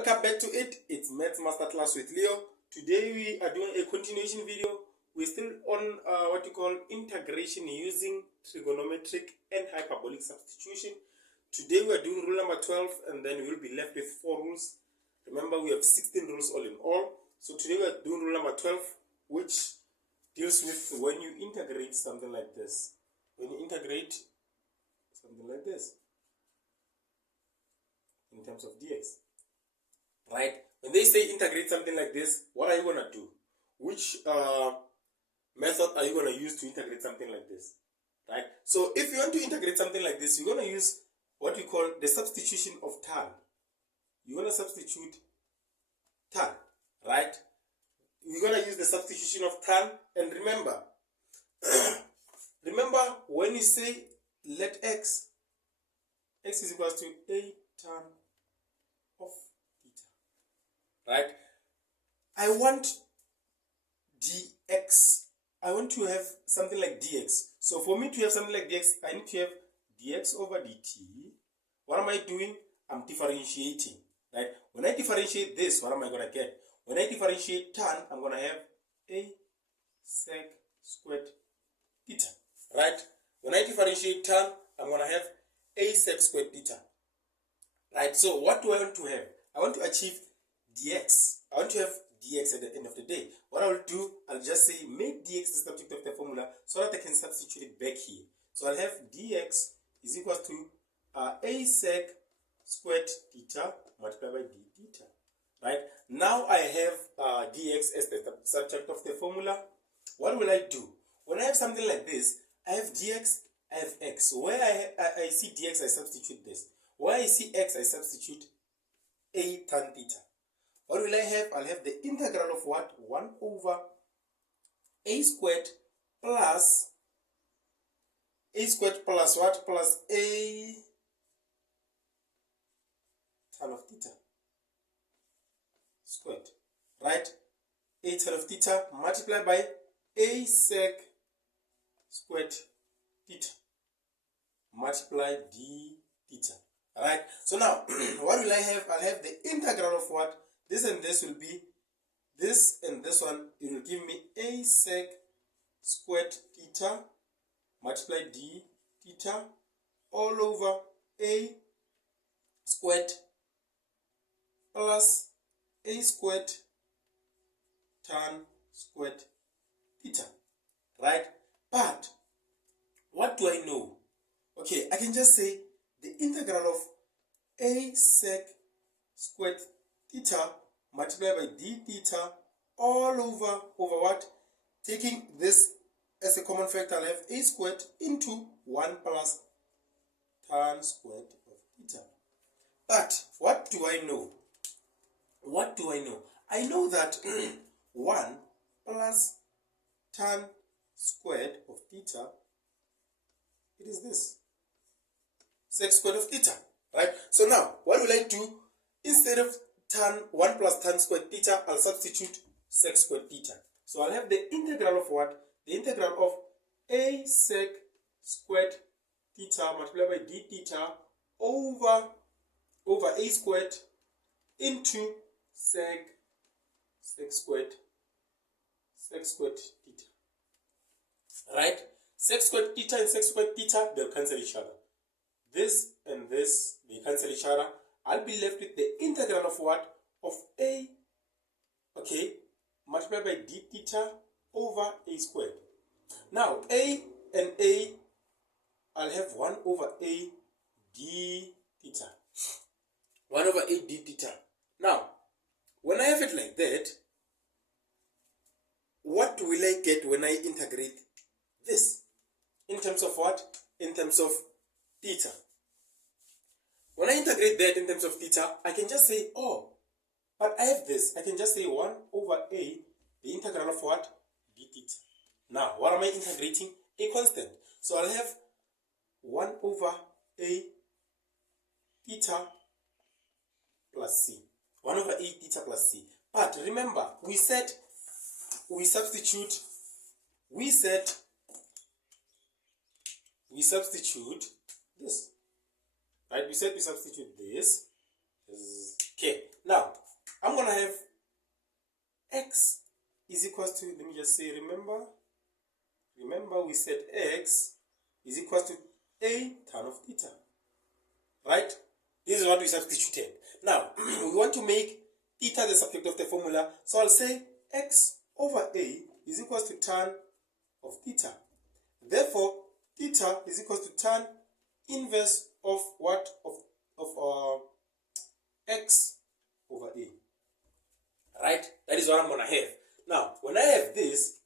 Welcome back to it. It's Maths Masterclass with Leo. Today we are doing a continuation video. We're still on what you call integration using trigonometric and hyperbolic substitution. Today we are doing rule number 12 and then we'll be left with 4 rules. Remember, we have 16 rules all in all. So today we are doing rule number 12, which deals with when you integrate something like this. When you integrate something like this in terms of dx. Right? When they say integrate something like this, what are you going to do? Which method are you going to use to integrate something like this? Right? So if you want to integrate something like this, you're going to use what we call the substitution of tan. You're going to substitute tan. Right? We're going to use the substitution of tan. And remember, remember when you say let x is equals to a tan of theta. Right? I want dx. I want to have something like dx. So for me to have something like dx, I need to have dx over dt. What am I doing? I'm differentiating. Right? When I differentiate this, what am I going to get? When I differentiate tan, I'm going to have a sec squared theta. Right? When I differentiate tan, I'm going to have a sec squared theta. Right? So what do I want to have? I want to achieve dx. I want to have dx at the end of the day. What I will do, I'll just say make dx the subject of the formula so that I can substitute it back here. So I'll have dx is equal to a sec squared theta multiplied by d theta. Right? Now I have dx as the subject of the formula. What will I do? When I have something like this, I have dx, I have x. So where I see dx, I substitute this. Where I see x, I substitute a tan theta. What will I have? I'll have the integral of what? 1 over a squared plus what? Plus a tan of theta squared. Right? A tan of theta multiplied by a sec squared theta multiply d theta. Alright, so now what will I have? I'll have the integral of what? This and this will be this and this one. It will give me a sec squared theta multiply d theta all over a squared plus a squared tan squared theta. Right? But what do I know? Okay, I can just say the integral of a sec squared theta multiplied by d theta all over what? Taking this as a common factor, I'll have a squared into 1 plus tan squared of theta. But what do I know? What do I know? I know that 1 plus tan squared of theta, it is this. Sec squared of theta. Right? So now, what will I do? Instead of 1 plus tan squared theta, I'll substitute sec squared theta. So I'll have the integral of what? The integral of a sec squared theta multiplied by d theta over a squared into sec squared theta. Right? Sec squared theta and sec squared theta, they'll cancel each other. This and this, they cancel each other. I'll be left with the integral of what? Of a, okay, multiplied by d theta over a squared. Now, a and a, I'll have 1 over a d theta. 1 over a d theta. Now, when I have it like that, what will I get when I integrate this? In terms of what? In terms of theta. When I integrate that in terms of theta, I can just say, oh, but I have this. I can just say 1 over a, the integral of what? D theta. Now, what am I integrating? A constant. So I'll have 1 over a theta plus c. 1 over a theta plus c. But remember, we said we substitute this. Right? We said we substitute this. Okay. Now, is equals to, let me just say, remember we said x is equals to a tan of theta, right? This is what we substituted. Now, we want to make theta the subject of the formula, so I'll say x over a is equals to tan of theta. Therefore, theta is equals to tan inverse of what? Of x over a. Right? That is what I'm going to have. Now, when I have this,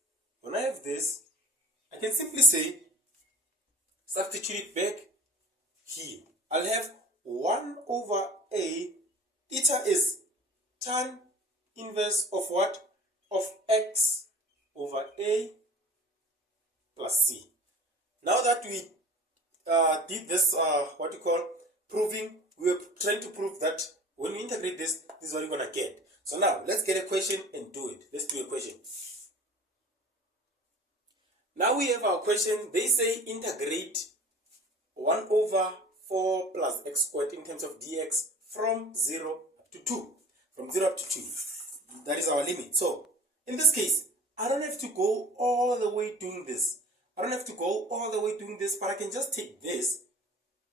I can simply say, substitute it back here. I'll have 1 over a. Theta is tan inverse of what? Of x over a plus c. Now that we did this, what you call proving, we were trying to prove that when we integrate this, this is what you're going to get. So now, let's get a question and do it. Let's do a question. Now we have our question. They say integrate 1 over 4 plus x squared in terms of dx from 0 up to 2. From 0 up to 2. That is our limit. So, in this case, I don't have to go all the way doing this. But I can just take this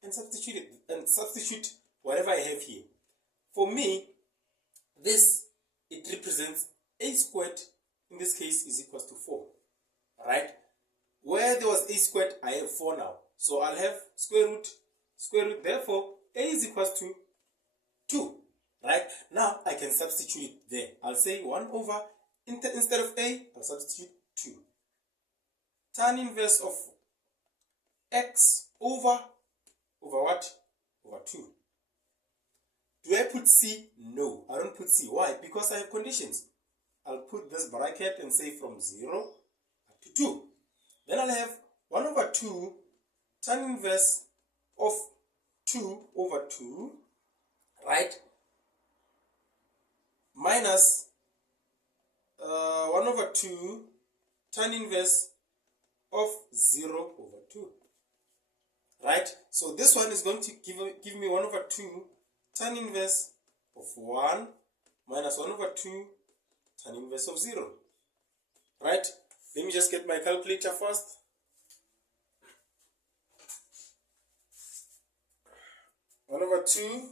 and substitute it, and substitute whatever I have here. For me, this, it represents a squared, in this case, is equals to 4. Right? Where there was a squared, I have 4 now. So I'll have square root, therefore, a is equals to 2. Right? Now, I can substitute it there. I'll say 1 over, instead of a, I'll substitute 2. Tan inverse of x over what? Over 2. Do I put c? No, I don't put c. Why? Because I have conditions. I'll put this bracket and say from 0 up to 2. Then I'll have 1 over 2 tan inverse of 2 over 2, right? Minus 1 over 2 tan inverse of 0 over 2. Right? So this one is going to give me 1 over 2 tan inverse of 1 minus 1 over 2 tan inverse of 0. Right? Let me just get my calculator first. One over 2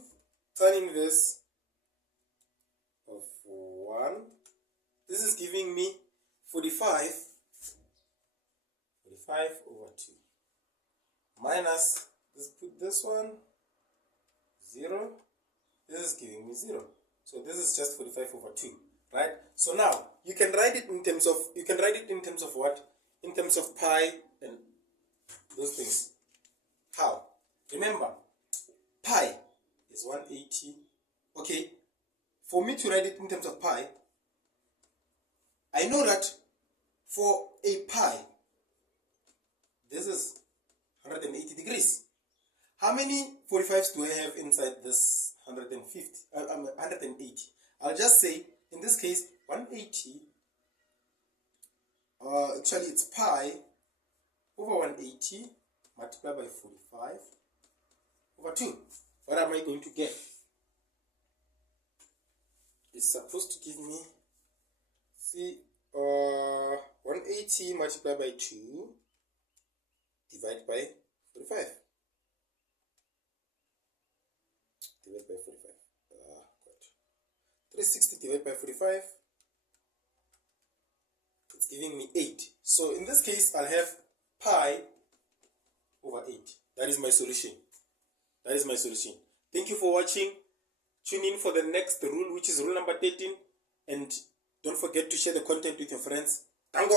tan inverse of 1. This is giving me 45 over 2. Minus, let's put this one, 0. This is giving me 0. So this is just 45 over 2. Right? So now, you can write it in terms of, what? In terms of pi and those things. How? Remember, pi is 180. Okay, for me to write it in terms of pi, I know that for a pi, this is 180 degrees. How many 45s do I have inside this 180? I'll just say, in this case, 180, actually it's pi over 180 multiplied by 45 over 2. What am I going to get? It's supposed to give me, 180 multiplied by 2 divided by 45. Divided by 45. 360 divided by 45. It's giving me 8. So in this case, I'll have pi over 8. That is my solution. Thank you for watching. Tune in for the next rule, which is rule number 13. And don't forget to share the content with your friends. Tango!